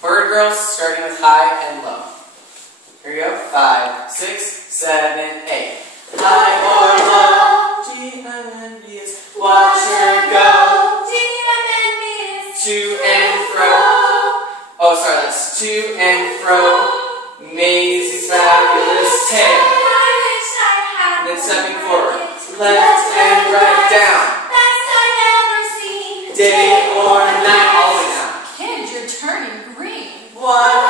Bird girls, starting with high and low. Here we go. 5, 6, 7, 8. High or low, G-M-N-B is watch her go. G-M-N-B is To and fro. Oh, sorry, that's to and fro. Maisie's fabulous tale. And then stepping forward. Left and right down. Best I've ever seen. Day or night, all the way down. Kid, you're turning green. What